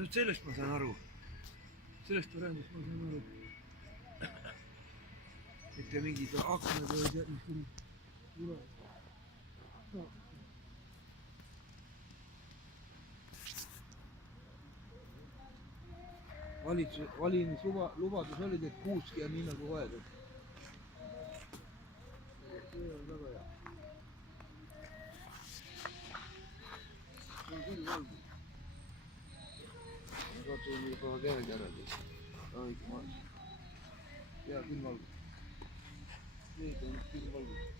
nüüd sellest ma saan aru. Sellest arendust ma saan aru. Mitte mingid aknad või tead, mis küll tuleb. No. Valimislubadus oli, et kuuski on nii nagu võetud. See on väga hea. See on küll valmis. Ma katsun juba kerge ära teha. Õige maas. Hea küll valmis. Need on küll valmis.